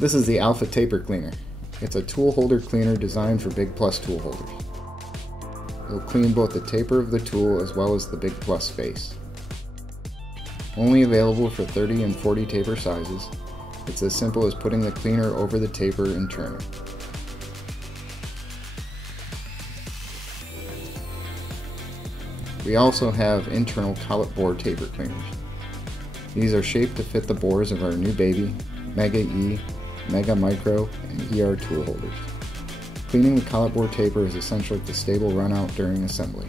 This is the Alpha Taper Cleaner. It's a tool holder cleaner designed for Big Plus tool holders. It will clean both the taper of the tool as well as the Big Plus space. Only available for 30 and 40 taper sizes, it's as simple as putting the cleaner over the taper and turning. We also have internal collet bore taper cleaners. These are shaped to fit the bores of our new baby, Mega E, Mega Micro, and ER tool holders. Cleaning the collet bore taper is essential to stable runout during assembly.